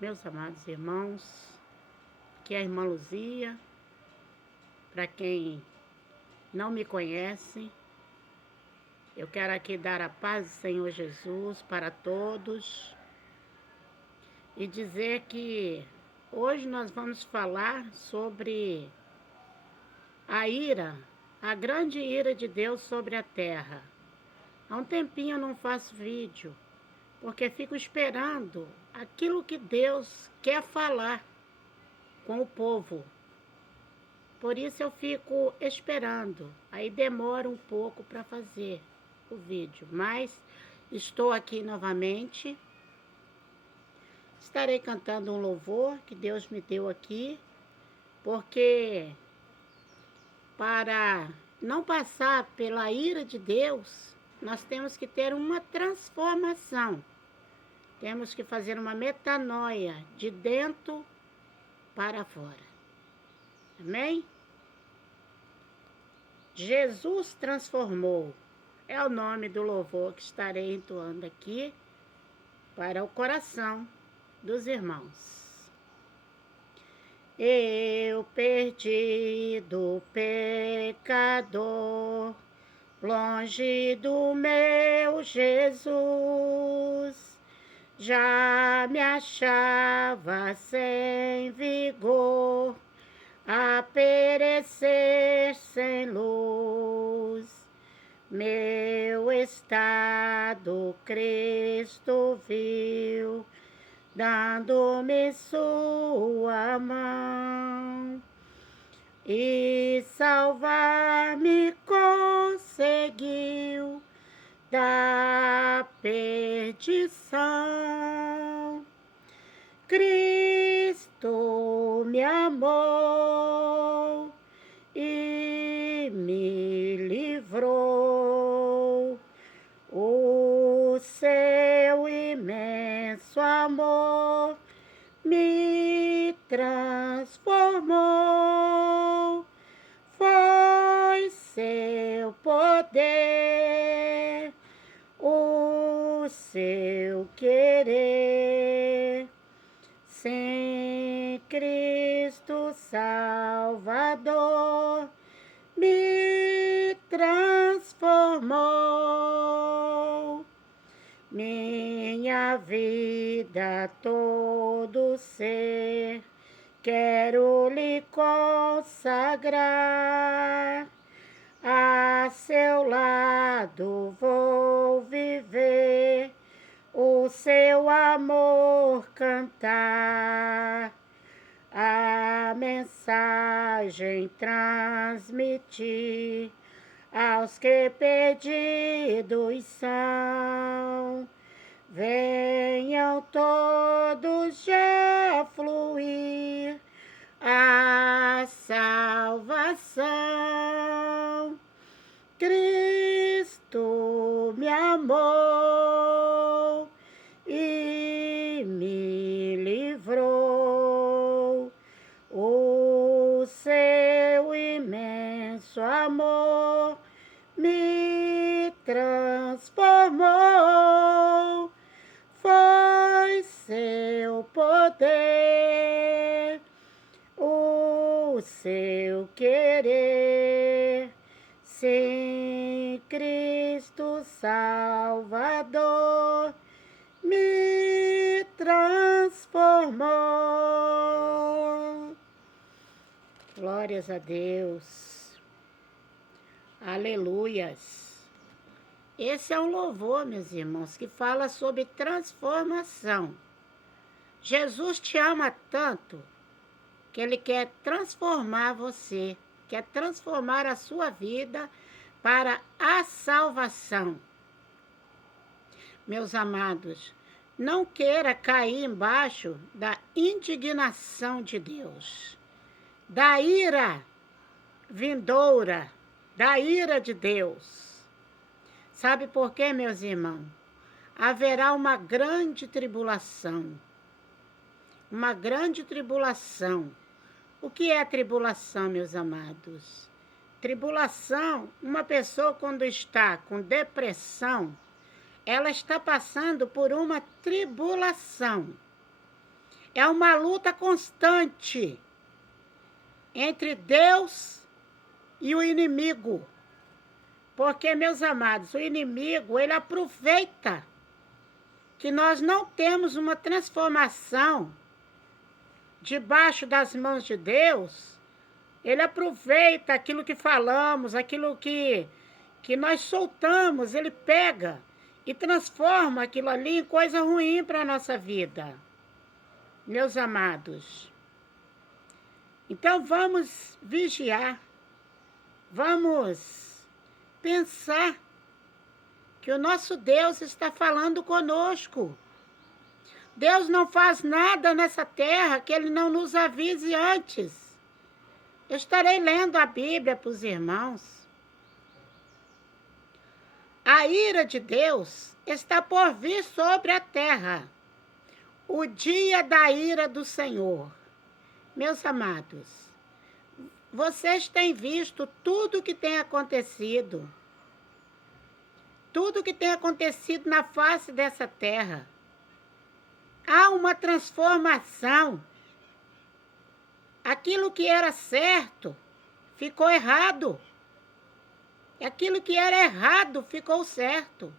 Meus amados irmãos, aqui é a irmã Luzia. Para quem não me conhece, eu quero aqui dar a paz do Senhor Jesus para todos e dizer que hoje nós vamos falar sobre a ira, a grande ira de Deus sobre a terra. Há um tempinho eu não faço vídeo, porque fico esperando aquilo que Deus quer falar com o povo. Por isso eu fico esperando, aí demora um pouco para fazer o vídeo, mas estou aqui novamente. Estarei cantando um louvor que Deus me deu aqui, porque para não passar pela ira de Deus, nós temos que ter uma transformação. Temos que fazer uma metanoia de dentro para fora. Amém? Jesus transformou. É o nome do louvor que estarei entoando aqui para o coração dos irmãos. Eu perdido pecador, longe do meu Jesus, já me achava sem vigor, a perecer sem luz. Meu estado Cristo viu, dando-me sua mão, e salvar-me conseguiu da perdição. Cristo me amou e me livrou. O seu imenso amor me transformou. Foi seu poder, o seu querer. Sem Cristo Salvador, me transformou. Minha vida, todo ser, quero lhe consagrar. A seu lado vou viver, o seu amor cantar, a mensagem transmitir aos que perdidos são. Venham todos já fluir a salvação. Cristo me amou e me livrou. O seu imenso amor me transformou. Foi seu poder, o seu querer. Sem Cristo Salvador, me transformou. Glórias a Deus. Aleluias. Esse é um louvor, meus irmãos, que fala sobre transformação. Jesus te ama tanto que Ele quer transformar você, quer transformar a sua vida para a salvação. Meus amados, não queira cair embaixo da indignação de Deus, da ira vindoura, da ira de Deus. Sabe por quê, meus irmãos? Haverá uma grande tribulação. Uma grande tribulação. O que é tribulação, meus amados? Tribulação, uma pessoa quando está com depressão, ela está passando por uma tribulação. É uma luta constante entre Deus e o inimigo. Porque, meus amados, o inimigo, ele aproveita que nós não temos uma transformação debaixo das mãos de Deus. Ele aproveita aquilo que falamos, aquilo que nós soltamos, ele pega e transforma aquilo ali em coisa ruim para a nossa vida. Meus amados, então vamos vigiar, vamos pensar que o nosso Deus está falando conosco. Deus não faz nada nessa terra que Ele não nos avise antes. Eu estarei lendo a Bíblia para os irmãos. A ira de Deus está por vir sobre a terra. O dia da ira do Senhor. Meus amados, vocês têm visto tudo o que tem acontecido. Tudo o que tem acontecido na face dessa terra. Há uma transformação. Aquilo que era certo ficou errado. Aquilo que era errado ficou certo.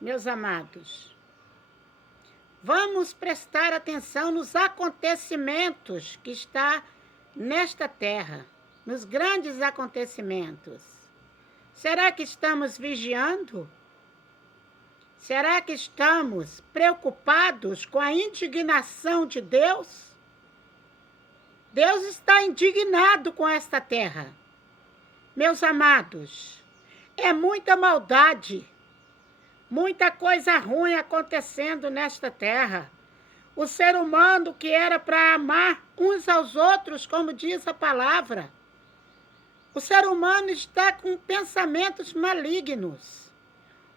Meus amados, vamos prestar atenção nos acontecimentos que está nesta terra, nos grandes acontecimentos. Será que estamos vigiando? Será que estamos preocupados com a indignação de Deus? Deus está indignado com esta terra. Meus amados, é muita maldade, muita coisa ruim acontecendo nesta terra. O ser humano que era para amar uns aos outros, como diz a palavra, o ser humano está com pensamentos malignos.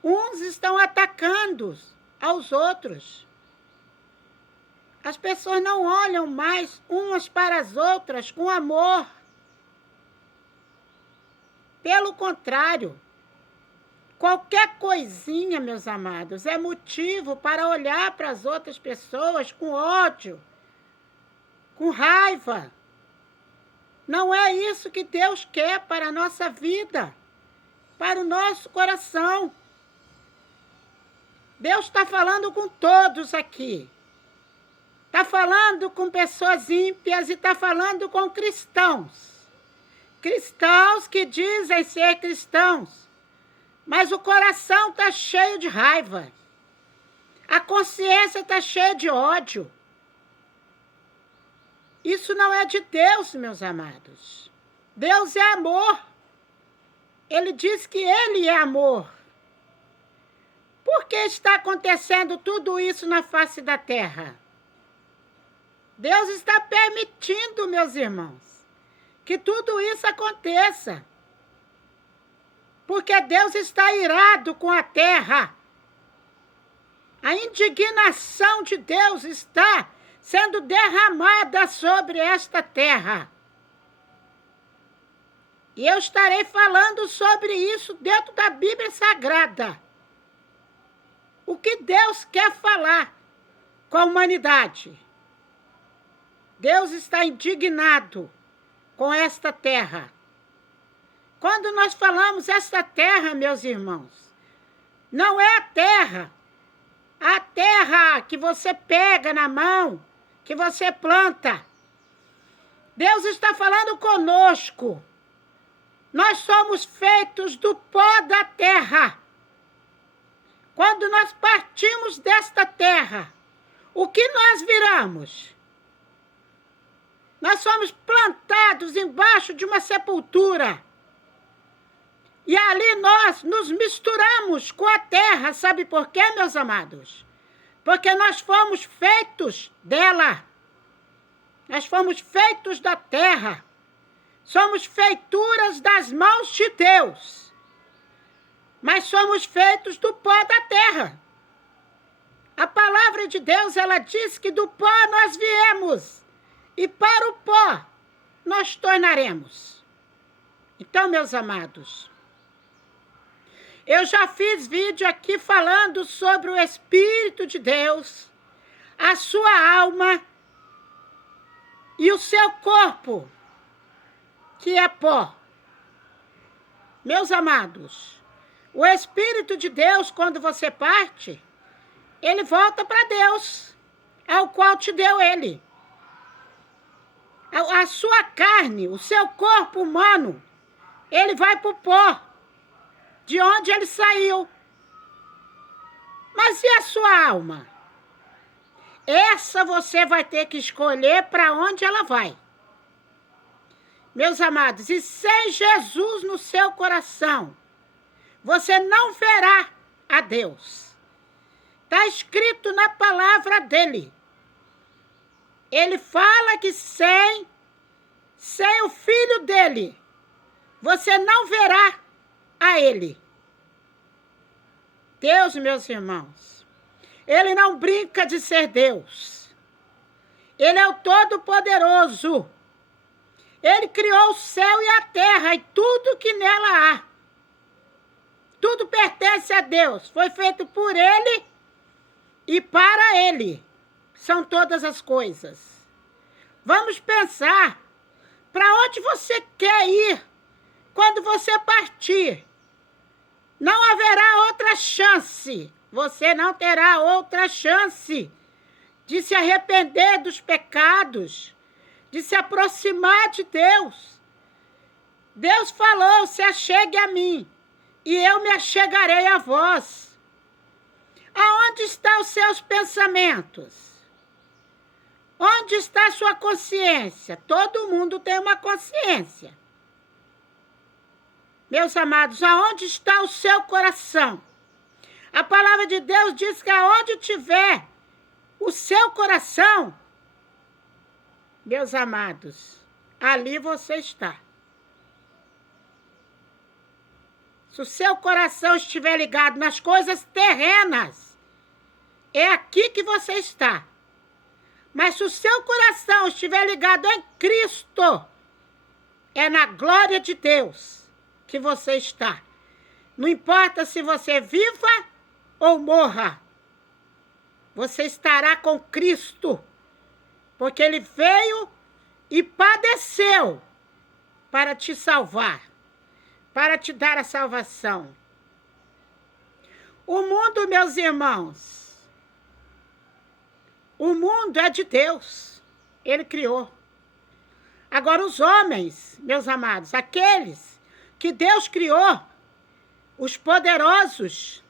Uns estão atacando aos outros. As pessoas não olham mais umas para as outras com amor. Pelo contrário, qualquer coisinha, meus amados, é motivo para olhar para as outras pessoas com ódio, com raiva. Não é isso que Deus quer para a nossa vida, para o nosso coração. Deus está falando com todos aqui. Está falando com pessoas ímpias e está falando com cristãos. Cristãos que dizem ser cristãos, mas o coração está cheio de raiva. A consciência está cheia de ódio. Isso não é de Deus, meus amados. Deus é amor. Ele diz que Ele é amor. Por que está acontecendo tudo isso na face da terra? Deus está permitindo, meus irmãos, que tudo isso aconteça. Porque Deus está irado com a terra. A indignação de Deus está sendo derramada sobre esta terra. E eu estarei falando sobre isso dentro da Bíblia Sagrada. O que Deus quer falar com a humanidade? Deus está indignado com esta terra. Quando nós falamos esta terra, meus irmãos, não é a terra que você pega na mão, que você planta. Deus está falando conosco. Nós somos feitos do pó da terra. Quando nós partimos desta terra, o que nós viramos? Nós somos plantados embaixo de uma sepultura. E ali nós nos misturamos com a terra. Sabe por quê, meus amados? Porque nós fomos feitos dela. Nós fomos feitos da terra. Somos feituras das mãos de Deus. Mas somos feitos do pó da terra. A palavra de Deus, ela diz que do pó nós viemos. E para o pó nós tornaremos. Então, meus amados, eu já fiz vídeo aqui falando sobre o Espírito de Deus, a sua alma e o seu corpo, que é pó. Meus amados, o Espírito de Deus, quando você parte, ele volta para Deus, ao qual te deu ele. A sua carne, o seu corpo humano, ele vai para o pó, de onde ele saiu. Mas e a sua alma? Essa você vai ter que escolher para onde ela vai. Meus amados, e sem Jesus no seu coração, você não verá a Deus. Está escrito na palavra dele. Ele fala que sem o Filho dele, você não verá a ele. Deus, meus irmãos, ele não brinca de ser Deus. Ele é o Todo-Poderoso. Ele criou o céu e a terra e tudo que nela há. Tudo pertence a Deus. Foi feito por ele e para ele. São todas as coisas. Vamos pensar para onde você quer ir quando você partir. Não haverá outra chance. Você não terá outra chance de se arrepender dos pecados, de se aproximar de Deus. Deus falou, se achegue a mim, e eu me achegarei a vós. Aonde estão os seus pensamentos? Onde está a sua consciência? Todo mundo tem uma consciência. Meus amados, aonde está o seu coração? A palavra de Deus diz que aonde tiver o seu coração, meus amados, ali você está. Se o seu coração estiver ligado nas coisas terrenas, é aqui que você está. Mas se o seu coração estiver ligado em Cristo, é na glória de Deus que você está. Não importa se você viva ou morra, você estará com Cristo, porque ele veio e padeceu para te salvar, para te dar a salvação. O mundo, meus irmãos, o mundo é de Deus, ele criou. Agora os homens, meus amados, aqueles que Deus criou, os poderosos,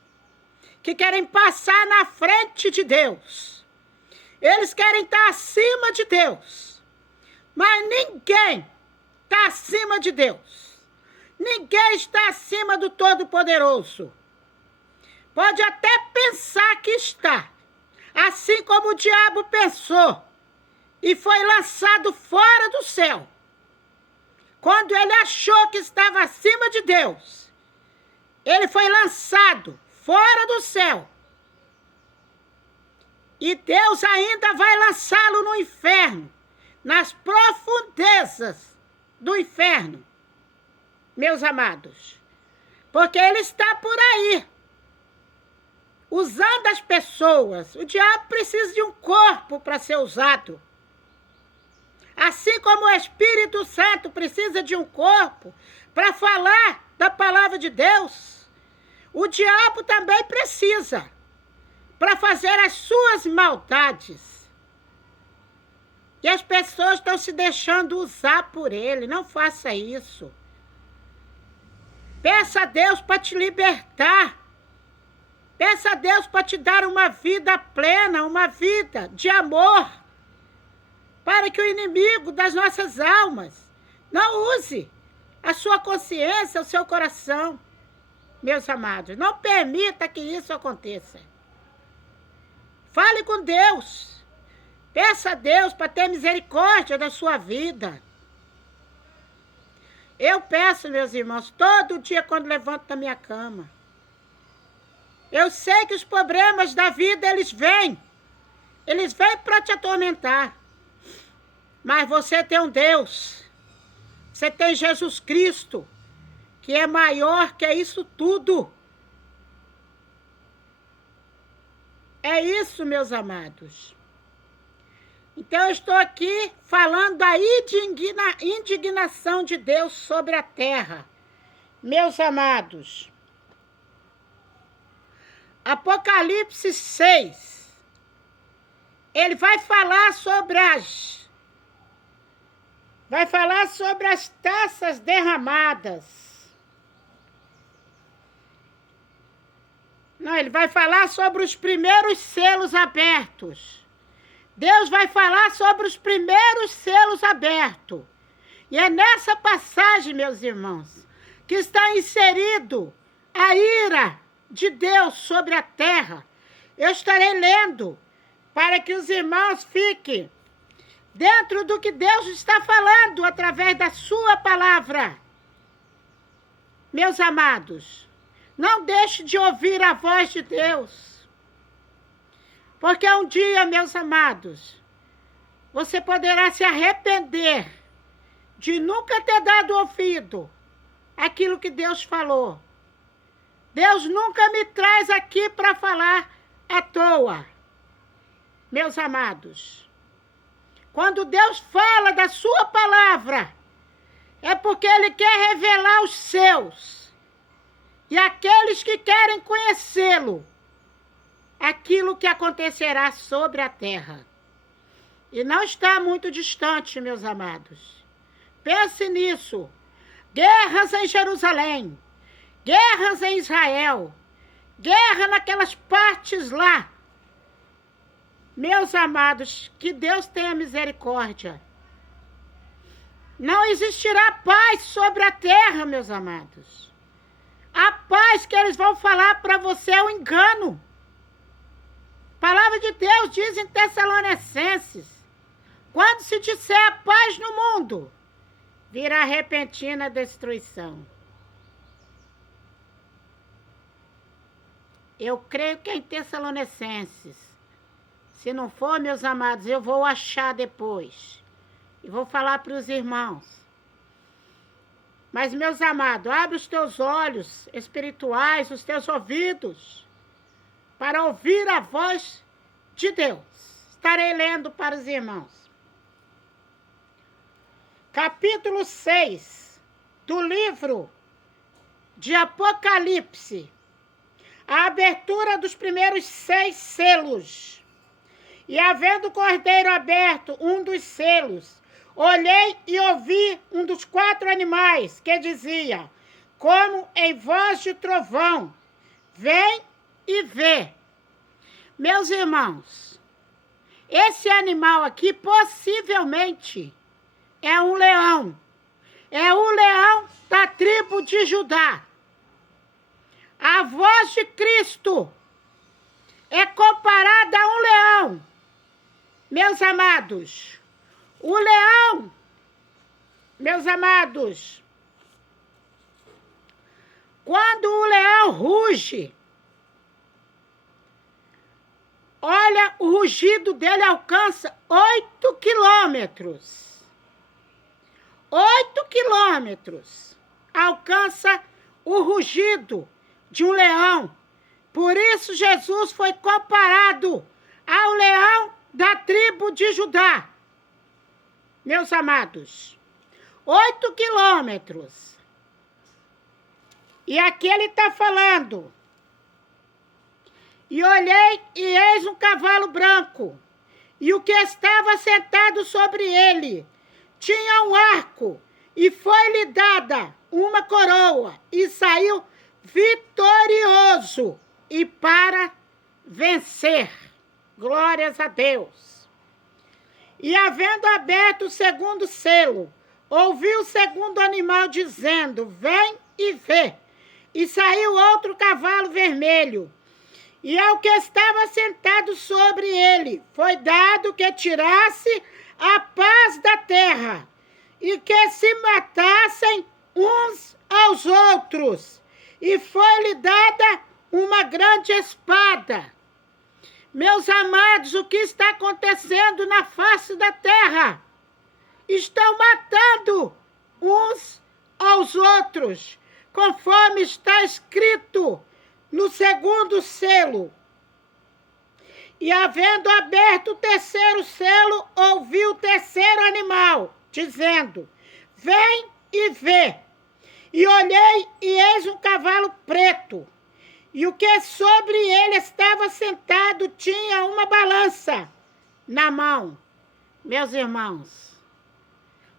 que querem passar na frente de Deus, eles querem estar acima de Deus, mas ninguém está acima de Deus, ninguém está acima do Todo-Poderoso. Pode até pensar que está, assim como o diabo pensou, e foi lançado fora do céu. Quando ele achou que estava acima de Deus, ele foi lançado fora do céu. E Deus ainda vai lançá-lo no inferno, nas profundezas do inferno, meus amados. Porque ele está por aí, usando as pessoas. O diabo precisa de um corpo para ser usado. Assim como o Espírito Santo precisa de um corpo para falar da palavra de Deus, o diabo também precisa para fazer as suas maldades. E as pessoas estão se deixando usar por ele. Não faça isso. Peça a Deus para te libertar. Peça a Deus para te dar uma vida plena, uma vida de amor, para que o inimigo das nossas almas não use a sua consciência, o seu coração. Meus amados, não permita que isso aconteça. Fale com Deus. Peça a Deus para ter misericórdia da sua vida. Eu peço, meus irmãos, todo dia quando levanto da minha cama. Eu sei que os problemas da vida, eles vêm. Eles vêm para te atormentar. Mas você tem um Deus. Você tem Jesus Cristo, que é maior que isso tudo. É isso, meus amados. Então, eu estou aqui falando da indignação de Deus sobre a terra. Meus amados, Apocalipse 6, ele vai falar sobre as taças derramadas. Não, ele vai falar sobre os primeiros selos abertos. Deus vai falar sobre os primeiros selos abertos. E é nessa passagem, meus irmãos, que está inserido a ira de Deus sobre a terra. Eu estarei lendo para que os irmãos fiquem dentro do que Deus está falando através da sua palavra. Meus amados, não deixe de ouvir a voz de Deus. Porque um dia, meus amados, você poderá se arrepender de nunca ter dado ouvido àquilo que Deus falou. Deus nunca me traz aqui para falar à toa. Meus amados, quando Deus fala da sua palavra, é porque Ele quer revelar os seus e aqueles que querem conhecê-lo, aquilo que acontecerá sobre a terra. E não está muito distante, meus amados. Pense nisso. Guerras em Jerusalém, guerras em Israel, guerra naquelas partes lá. Meus amados, que Deus tenha misericórdia. Não existirá paz sobre a terra, meus amados. A paz que eles vão falar para você é um engano. A palavra de Deus diz em Tessalonicenses: quando se disser a paz no mundo, virá repentina destruição. Eu creio que é em Tessalonicenses. Se não for, meus amados, eu vou achar depois. E vou falar para os irmãos. Mas, meus amados, abre os teus olhos espirituais, os teus ouvidos, para ouvir a voz de Deus. Estarei lendo para os irmãos. Capítulo 6 do livro de Apocalipse. A abertura dos primeiros 6 selos. E havendo o cordeiro aberto um dos selos, olhei e ouvi um dos 4 animais que dizia, como em voz de trovão, vem e vê. Meus irmãos, esse animal aqui possivelmente é um leão. É o leão da tribo de Judá. A voz de Cristo é comparada a um leão. Meus amados, o leão, meus amados, quando o leão ruge, olha, o rugido dele alcança 8 quilômetros. 8 quilômetros alcança o rugido de um leão. Por isso Jesus foi comparado ao leão da tribo de Judá. Meus amados, 8 quilômetros. E aqui ele está falando. E olhei e eis um cavalo branco, e o que estava sentado sobre ele tinha um arco, e foi-lhe dada uma coroa, e saiu vitorioso, e para vencer. Glórias a Deus. E havendo aberto o segundo selo, ouvi o segundo animal dizendo, vem e vê. E saiu outro cavalo vermelho, e ao que estava sentado sobre ele, foi dado que tirasse a paz da terra, e que se matassem uns aos outros, e foi-lhe dada uma grande espada. Meus amados, o que está acontecendo na face da terra? Estão matando uns aos outros, conforme está escrito no segundo selo. E havendo aberto o terceiro selo, ouvi o terceiro animal, dizendo: vem e vê. E olhei, e eis um cavalo preto, e o que sobre ele estava sentado tinha uma balança na mão. Meus irmãos,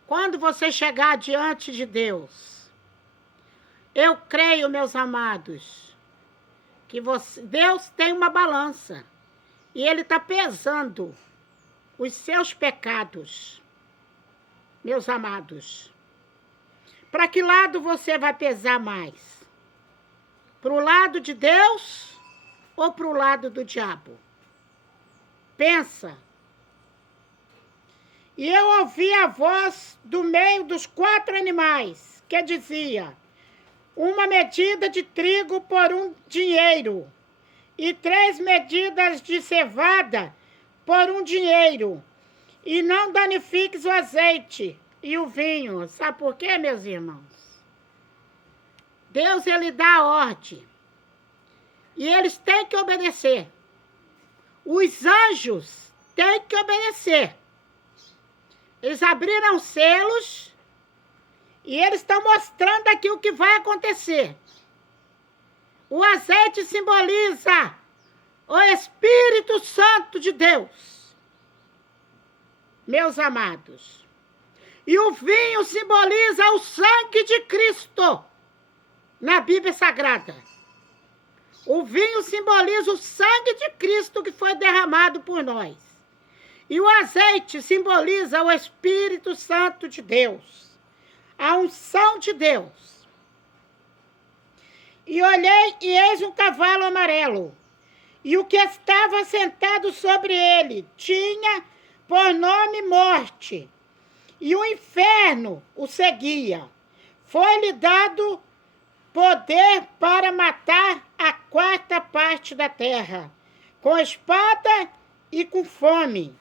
quando você chegar diante de Deus, eu creio, meus amados, que Deus tem uma balança, e Ele está pesando os seus pecados, meus amados. Para que lado você vai pesar mais? Para o lado de Deus ou para o lado do diabo? Pensa. E eu ouvi a voz do meio dos 4 animais, que dizia: uma medida de trigo por 1 dinheiro, e 3 medidas de cevada por 1 dinheiro, e não danifiques o azeite e o vinho. Sabe por quê, meus irmãos? Deus, Ele dá a ordem. E eles têm que obedecer. Os anjos têm que obedecer. Eles abriram selos e eles estão mostrando aqui o que vai acontecer. O azeite simboliza o Espírito Santo de Deus, meus amados. E o vinho simboliza o sangue de Cristo na Bíblia Sagrada. O vinho simboliza o sangue de Cristo que foi derramado por nós. E o azeite simboliza o Espírito Santo de Deus, a unção de Deus. E olhei, e eis um cavalo amarelo, e o que estava sentado sobre ele tinha por nome Morte, e o inferno o seguia. Foi-lhe dado poder para matar a 4ª parte da terra, com espada e com fome,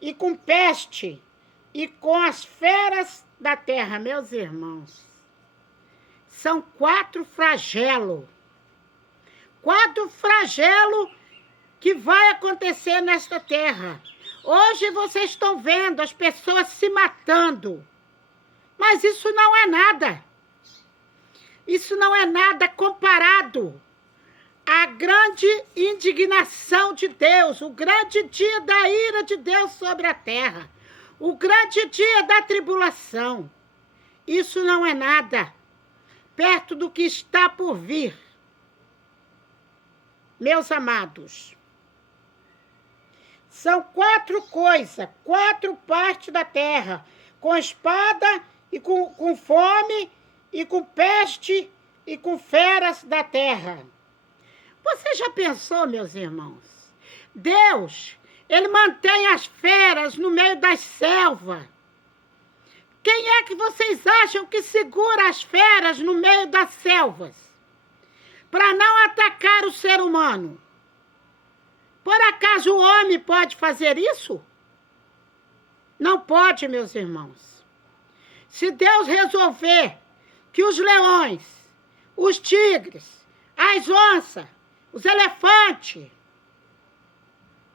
e com peste, e com as feras da terra. Meus irmãos, são 4 flagelos. 4 flagelos que vai acontecer nesta terra. Hoje vocês estão vendo as pessoas se matando, mas isso não é nada. Isso não é nada comparado à grande indignação de Deus, o grande dia da ira de Deus sobre a terra, o grande dia da tribulação. Isso não é nada perto do que está por vir. Meus amados, são 4 coisas, 4 partes da terra, com espada e com fome, e com peste e com feras da terra. Você já pensou, meus irmãos? Deus, Ele mantém as feras no meio das selvas. Quem é que vocês acham que segura as feras no meio das selvas? Para não atacar o ser humano. Por acaso o homem pode fazer isso? Não pode, meus irmãos. Se Deus resolver que os leões, os tigres, as onças, os elefantes,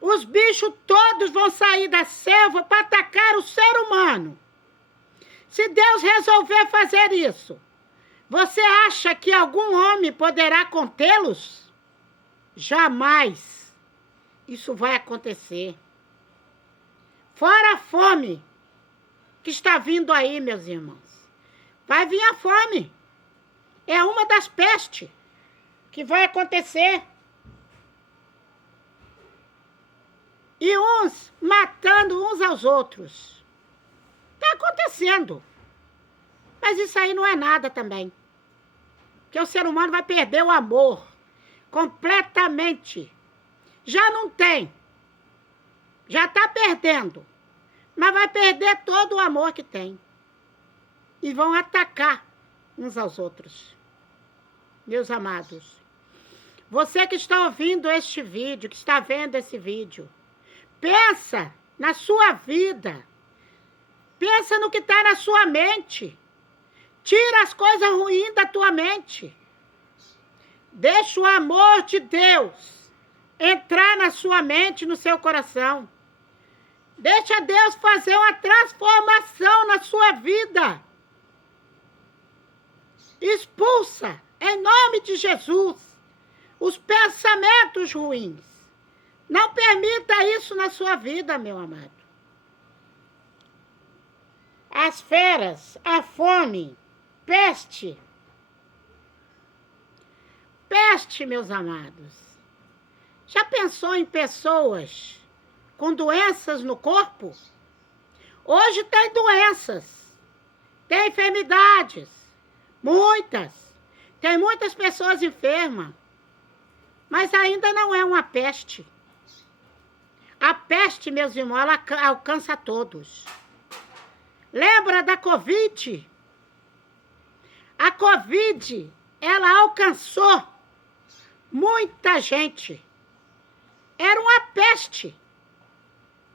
os bichos todos vão sair da selva para atacar o ser humano. Se Deus resolver fazer isso, você acha que algum homem poderá contê-los? Jamais isso vai acontecer. Fora a fome que está vindo aí, meus irmãos. Vai vir a fome. É uma das pestes que vai acontecer. E uns matando uns aos outros. Está acontecendo. Mas isso aí não é nada também. Porque o ser humano vai perder o amor completamente. Já não tem. Já está perdendo. Mas vai perder todo o amor que tem. E vão atacar uns aos outros. Meus amados, você que está ouvindo este vídeo, que está vendo esse vídeo, pensa na sua vida. Pensa no que está na sua mente. Tira as coisas ruins da tua mente. Deixa o amor de Deus entrar na sua mente, no seu coração. Deixa Deus fazer uma transformação na sua vida. Expulsa, em nome de Jesus, os pensamentos ruins. Não permita isso na sua vida, meu amado. As feras, a fome, peste. Peste, meus amados. Já pensou em pessoas com doenças no corpo? Hoje tem doenças, tem enfermidades, muitas. Tem muitas pessoas enfermas, mas ainda não é uma peste. A peste, meus irmãos, ela alcança todos. Lembra da Covid? A Covid, ela alcançou muita gente. Era uma peste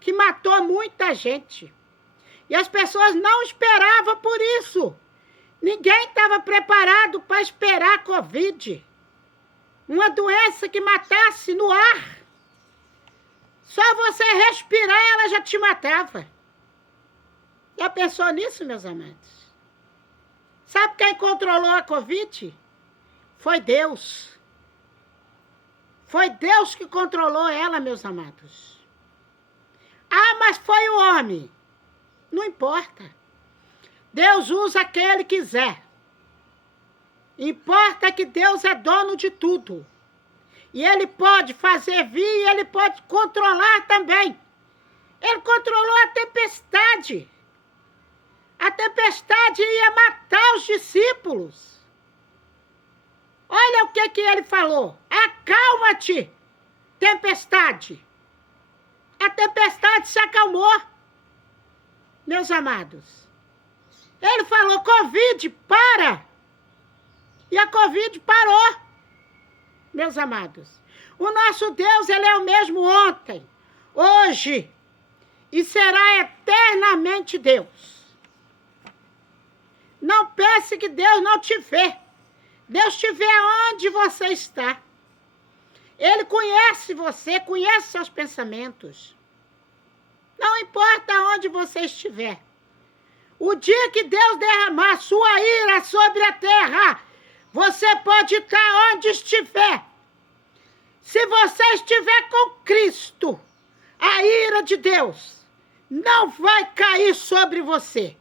que matou muita gente. E as pessoas não esperavam por isso. Ninguém estava preparado para esperar a Covid. Uma doença que matasse no ar. Só você respirar, ela já te matava. Já pensou nisso, meus amados? Sabe quem controlou a Covid? Foi Deus. Foi Deus que controlou ela, meus amados. Ah, mas foi o homem. Não importa. Deus usa quem Ele quiser. Importa que Deus é dono de tudo. E Ele pode fazer vir e Ele pode controlar também. Ele controlou a tempestade. A tempestade ia matar os discípulos. Olha o que Ele falou. Acalma-te, tempestade. A tempestade se acalmou. Meus amados. Ele falou, Covid, para. E a Covid parou. Meus amados. O nosso Deus, Ele é o mesmo ontem, hoje e será eternamente Deus. Não pense que Deus não te vê. Deus te vê aonde você está. Ele conhece você, conhece seus pensamentos. Não importa onde você estiver. O dia que Deus derramar sua ira sobre a terra, você pode estar onde estiver. Se você estiver com Cristo, a ira de Deus não vai cair sobre você.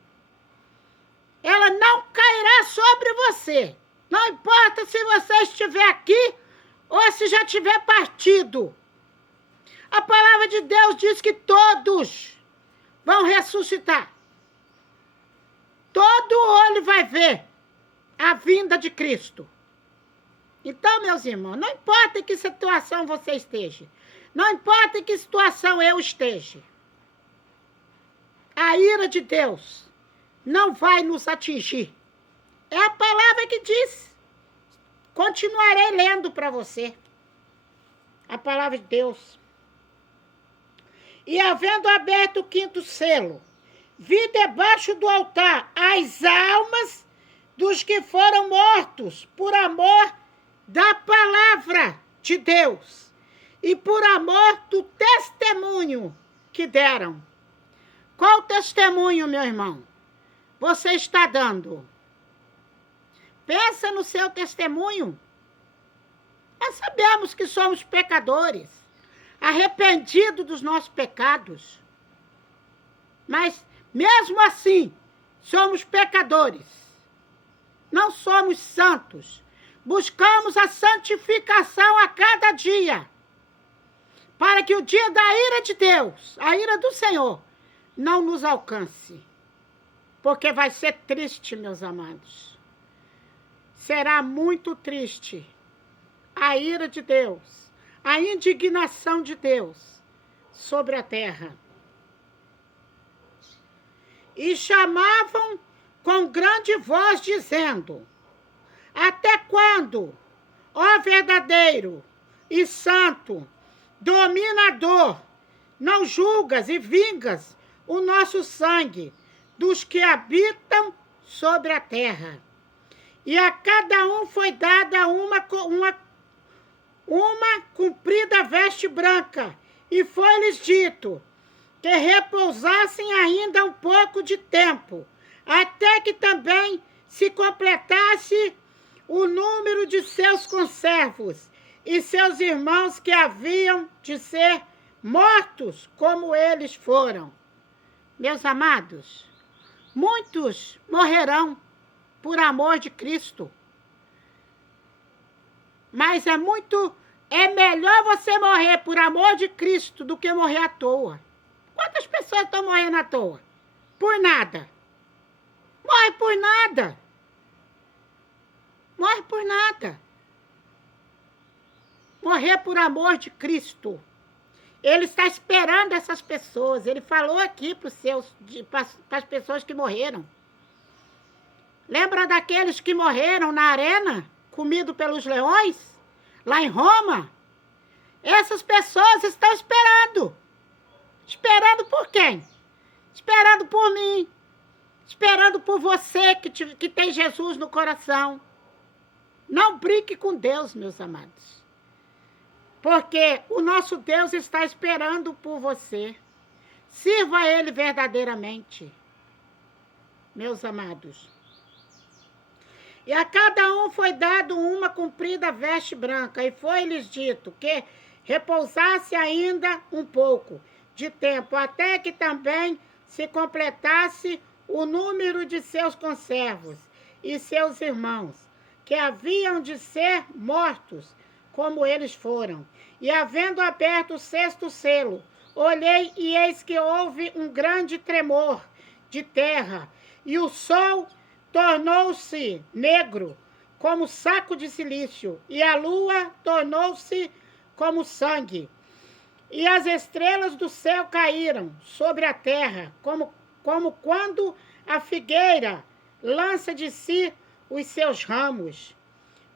Ela não cairá sobre você. Não importa se você estiver aqui ou se já tiver partido. A palavra de Deus diz que todos vão ressuscitar. Todo olho vai ver a vinda de Cristo. Então, meus irmãos, não importa em que situação você esteja. Não importa em que situação eu esteja. A ira de Deus não vai nos atingir. É a palavra que diz. Continuarei lendo para você. A palavra de Deus. E havendo aberto o quinto selo, vi debaixo do altar as almas dos que foram mortos por amor da palavra de Deus e por amor do testemunho que deram. Qual testemunho, meu irmão, você está dando? Pensa no seu testemunho. Nós sabemos que somos pecadores, arrependidos dos nossos pecados. Mas, mesmo assim, somos pecadores. Não somos santos. Buscamos a santificação a cada dia. Para que o dia da ira de Deus, a ira do Senhor, não nos alcance. Porque vai ser triste, meus amados. Será muito triste a ira de Deus, a indignação de Deus sobre a terra. E chamavam com grande voz, dizendo: até quando, ó verdadeiro e santo, dominador, não julgas e vingas o nosso sangue dos que habitam sobre a terra? E a cada um foi dada uma comprida veste branca, e foi-lhes dito que repousassem ainda um pouco de tempo, até que também se completasse o número de seus conservos e seus irmãos que haviam de ser mortos como eles foram. Meus amados, muitos morrerão por amor de Cristo. Mas é melhor você morrer por amor de Cristo do que morrer à toa. Quantas pessoas estão morrendo à toa? Por nada. Morre por nada. Morre por nada. Morrer por amor de Cristo. Ele está esperando essas pessoas. Ele falou aqui para as pessoas que morreram. Lembra daqueles que morreram na arena, comido pelos leões, lá em Roma? Essas pessoas estão esperando. Esperando por quem? Esperando por mim. Esperando por você que tem Jesus no coração. Não brinque com Deus, meus amados. Porque o nosso Deus está esperando por você. Sirva a Ele verdadeiramente, meus amados. E a cada um foi dado uma comprida veste branca, e foi-lhes dito que repousasse ainda um pouco de tempo, até que também se completasse o número de seus conservos e seus irmãos, que haviam de ser mortos, como eles foram. E havendo aberto o sexto selo, olhei e eis que houve um grande tremor de terra, e o sol tornou-se negro como saco de silício, e a lua tornou-se como sangue, e as estrelas do céu caíram sobre a terra, como quando a figueira lança de si os seus ramos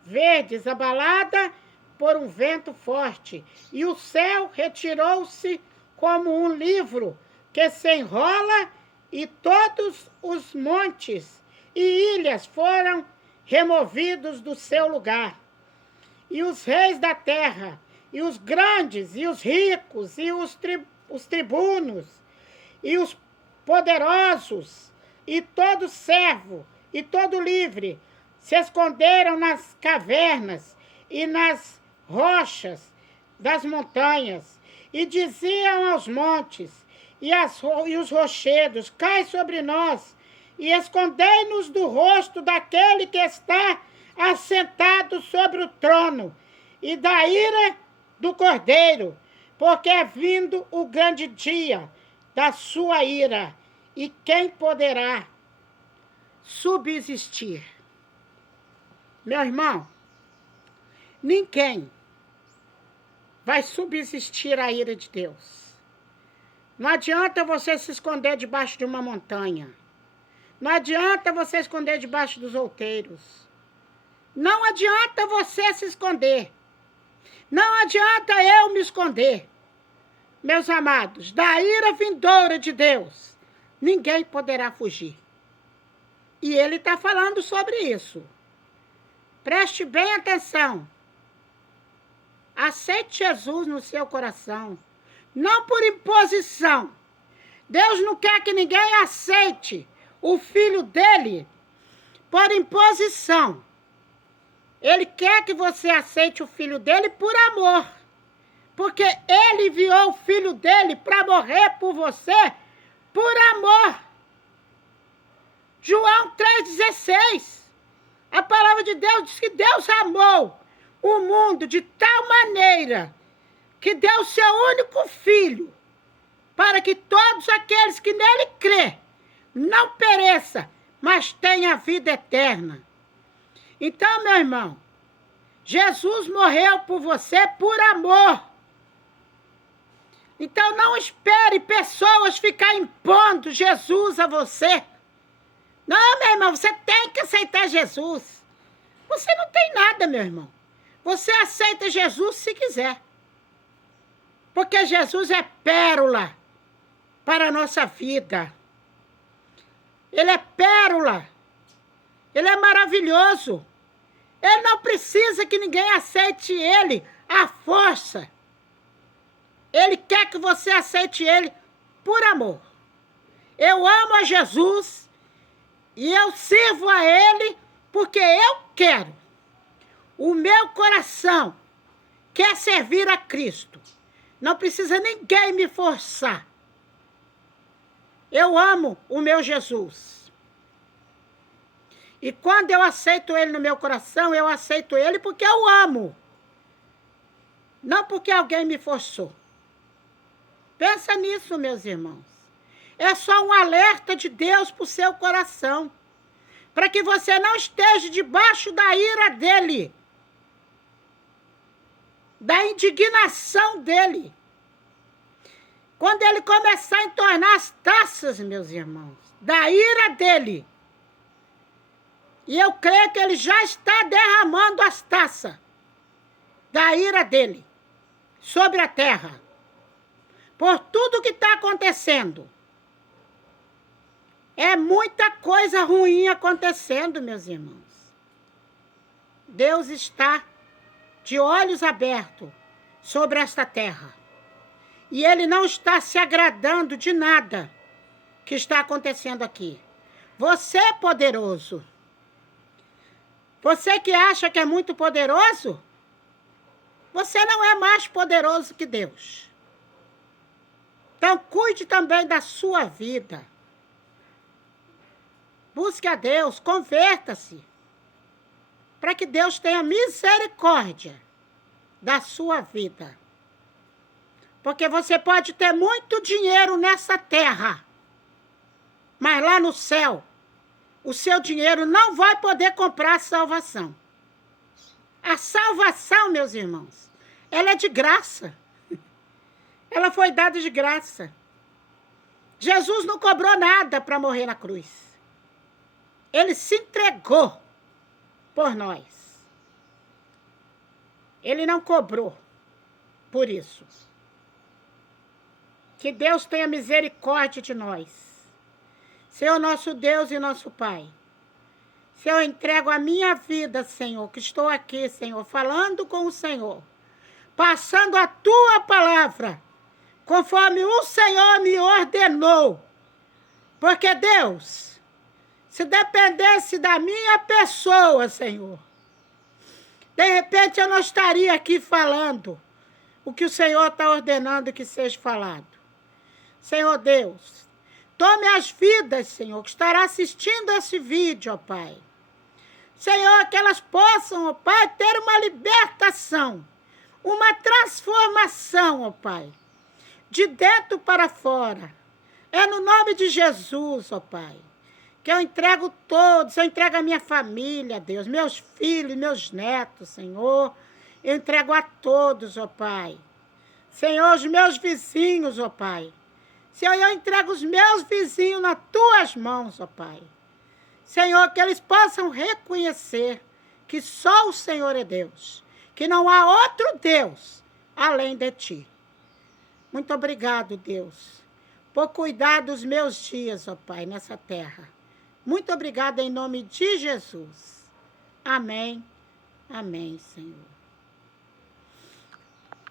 verdes, abalada por um vento forte, e o céu retirou-se como um livro que se enrola, e todos os montes e ilhas foram removidos do seu lugar. E os reis da terra, e os grandes, e os ricos, e os tribunos, e os poderosos, e todo servo, e todo livre, se esconderam nas cavernas e nas rochas das montanhas, e diziam aos montes e os rochedos: cai sobre nós, e escondei-nos do rosto daquele que está assentado sobre o trono, e da ira do Cordeiro, porque é vindo o grande dia da sua ira, e quem poderá subsistir? Meu irmão, ninguém vai subsistir à ira de Deus. Não adianta você se esconder debaixo de uma montanha. Não adianta você esconder debaixo dos outeiros. Não adianta você se esconder. Não adianta eu me esconder. Meus amados, da ira vindoura de Deus, ninguém poderá fugir. E ele está falando sobre isso. Preste bem atenção. Aceite Jesus no seu coração. Não por imposição. Deus não quer que ninguém aceite o filho dele por imposição. Ele quer que você aceite o filho dele por amor. Porque ele enviou o filho dele para morrer por você por amor. João 3,16. A palavra de Deus diz que Deus amou o mundo de tal maneira que deu o seu único filho, para que todos aqueles que nele crê não pereça, mas tenha vida eterna. Então, meu irmão, Jesus morreu por você por amor. Então não espere pessoas ficar impondo Jesus a você. Não, meu irmão, você tem que aceitar Jesus. Você não tem nada, meu irmão. Você aceita Jesus se quiser. Porque Jesus é pérola para a nossa vida. Ele é pérola. Ele é maravilhoso. Ele não precisa que ninguém aceite ele à força. Ele quer que você aceite ele por amor. Eu amo a Jesus e eu sirvo a ele porque eu quero. O meu coração quer servir a Cristo. Não precisa ninguém me forçar. Eu amo o meu Jesus. E quando eu aceito ele no meu coração, eu aceito ele porque eu amo. Não porque alguém me forçou. Pensa nisso, meus irmãos. É só um alerta de Deus para o seu coração. Para que você não esteja debaixo da ira dele. Da indignação dele. Quando ele começar a entornar as taças, meus irmãos, da ira dele. E eu creio que ele já está derramando as taças da ira dele sobre a terra. Por tudo que está acontecendo. É muita coisa ruim acontecendo, meus irmãos. Deus está de olhos abertos sobre esta terra. E ele não está se agradando de nada que está acontecendo aqui. Você é poderoso. Você que acha que é muito poderoso, você não é mais poderoso que Deus. Então, cuide também da sua vida. Busque a Deus, converta-se. Para que Deus tenha misericórdia da sua vida. Porque você pode ter muito dinheiro nessa terra, mas lá no céu, o seu dinheiro não vai poder comprar a salvação. A salvação, meus irmãos, ela é de graça. Ela foi dada de graça. Jesus não cobrou nada para morrer na cruz. Ele se entregou por nós. Ele não cobrou por isso. Que Deus tenha misericórdia de nós. Senhor nosso Deus e nosso Pai. Senhor, eu entrego a minha vida, Senhor, que estou aqui, Senhor, falando com o Senhor. Passando a tua palavra, conforme o Senhor me ordenou. Porque, Deus, se dependesse da minha pessoa, Senhor, de repente eu não estaria aqui falando o que o Senhor está ordenando que seja falado. Senhor Deus, tome as vidas, Senhor, que estará assistindo esse vídeo, ó Pai. Senhor, que elas possam, ó Pai, ter uma libertação, uma transformação, ó Pai, de dentro para fora. É no nome de Jesus, ó Pai, que eu entrego todos, eu entrego a minha família, Deus, meus filhos, meus netos, Senhor. Eu entrego a todos, ó Pai. Senhor, os meus vizinhos, ó Pai. Senhor, eu entrego os meus vizinhos nas tuas mãos, ó Pai. Senhor, que eles possam reconhecer que só o Senhor é Deus, que não há outro Deus além de ti. Muito obrigado, Deus, por cuidar dos meus dias, ó Pai, nessa terra. Muito obrigado em nome de Jesus. Amém. Amém, Senhor.